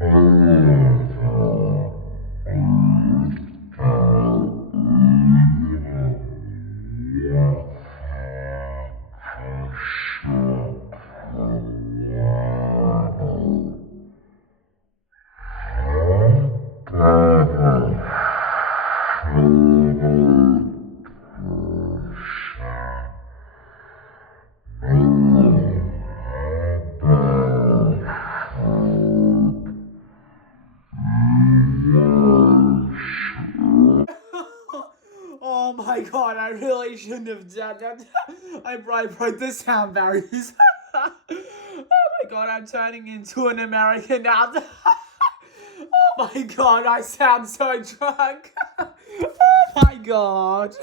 Oh my god, I really shouldn't have done that. I broke the sound barriers. Oh my god, I'm turning into an American now. Oh my god, I sound so drunk. Oh my god.